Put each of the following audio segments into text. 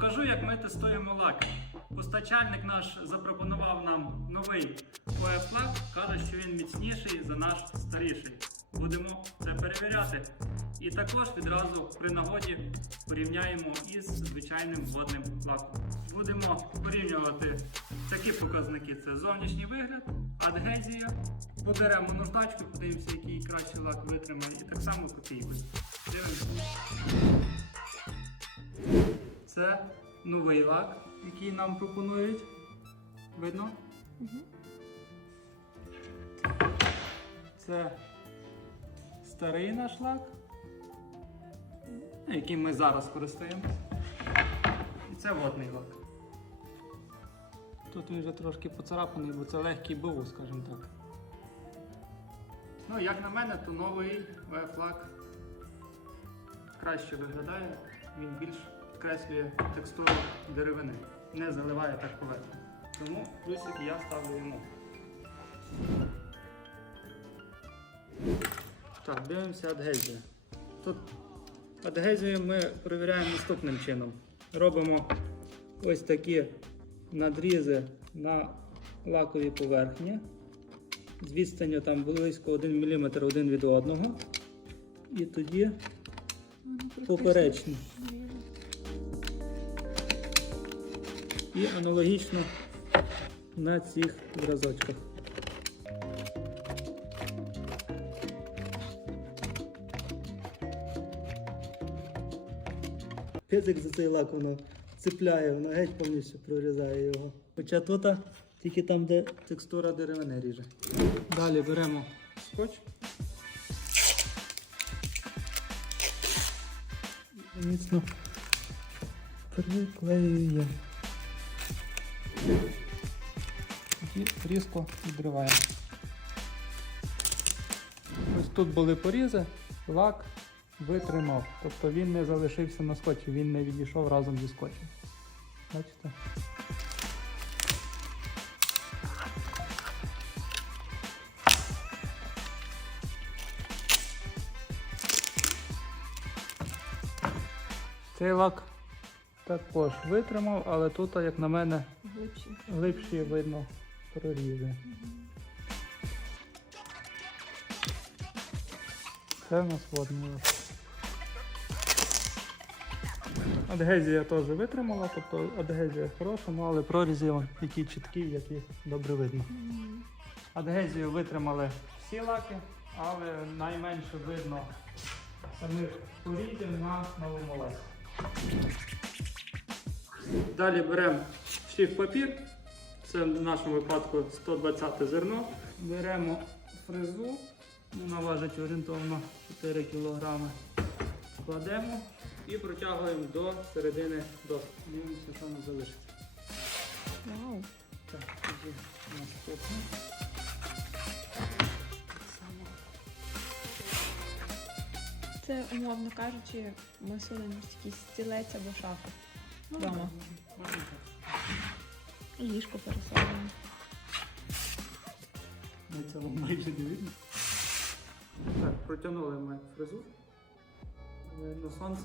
Покажу, як ми тестуємо лаки. Постачальник наш запропонував нам новий ОФ лак, каже, що він міцніший за наш старіший. Будемо це перевіряти. І також відразу при нагоді порівняємо із звичайним водним лаком. Будемо порівнювати такі показники: це зовнішній вигляд, адгезія. Поберемо наждачку, подивимося, який кращий лак витримає, і так само копійкою. Дивимося. Це новий лак, який нам пропонують. Видно? Це старий наш лак, яким ми зараз користуємося. І це водний лак. Тут він вже трошки поцарапаний, бо це легкий БУ, скажімо так. Ну, як на мене, то новий лак краще виглядає, він більш підкреслює текстуру деревини, не заливає так поверхню. Тому плюсик я ставлю йому. Так, дивимося адгезію. Тут адгезію ми перевіряємо наступним чином. Робимо ось такі надрізи на лаковій поверхні. З відстанню там близько 1 мм один від одного. І тоді поперечно. І аналогічно на цих зразочках. Пецик за цей лак воно цепляє, воно геть повністю прорізає його. Хоча тут тільки там, де текстура деревини ріже. Далі беремо скотч. Міцно приклеюємо. І різко відриваємо. Ось тут були порізи, лак витримав. Тобто він не залишився на скотчі, він не відійшов разом зі скотчем. Бачите? Цей лак також витримав, але тут, як на мене, Глибші. глибші видно прорізи. Це в нас водний. Адгезія теж витримала, тобто адгезія хороша, ну, але прорізи які чіткі, які добре видно. Адгезію витримали всі лаки, але найменше видно самих порізів на новому лаці. Далі беремо шліф папір. Це в нашому випадку 120 зерно. Беремо фрезу, вона важить орієнтовно 4 кг. Кладемо і протягуємо до середини доску. Дивимося, що воно залишиться. Вау. Так, тоді наступне. Це, умовно кажучи, ми сунемо якийсь стілець або шафу. Ну, Вдома. І ліжко пересовуємо. На цьому майже не видно. Так, протягнули ми фрезу. На сонце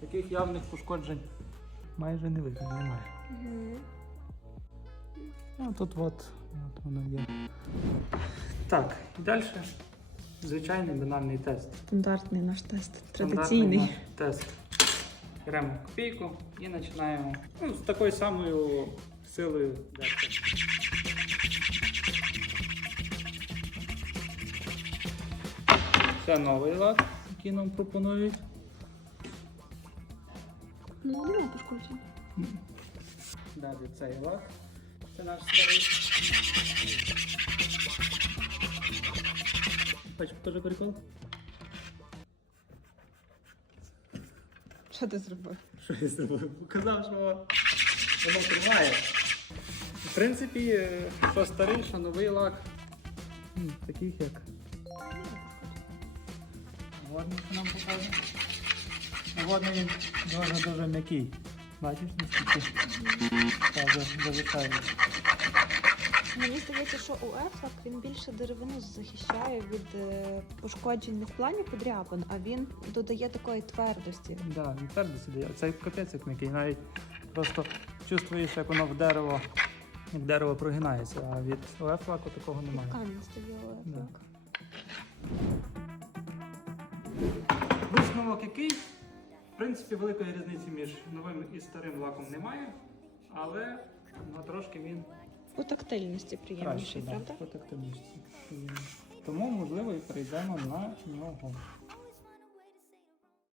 таких явних пошкоджень майже не видно, немає. Ну, тут от, от воно є. Так, і далі звичайний бинарний тест. Стандартний наш тест. Стандартний Традиційний. наш тест. Беремо копійку і починаємо ну, з такою самою силою. Це новий лак, який нам пропонують. Ну, нема пошкоджень. Далі цей лак. Це наш старий. Хочеш покажу прикол? Що ти зробив? Що я зробив? Показав, що воно тримає. В принципі, е, що старий, що новий лак. Таких як. Водний нам покаже. Водний він дуже-дуже м'який. Бачиш, наскільки каже, зависає. Мені здається, що у ефлак він більше деревину захищає від е, пошкоджень не в плані подряпин, а він додає такої твердості. Да, він твердо сидить. А цей капець як м'який, навіть просто чувствуєш, як воно в дерево, як дерево прогинається, а від ОФ лаку такого немає. Камінь стає Да. Висновок який? В принципі, великої різниці між новим і старим лаком немає, але ну, трошки він По тактильності приємніший, да, правда? по тактильності. Тому, можливо, і перейдемо на нього.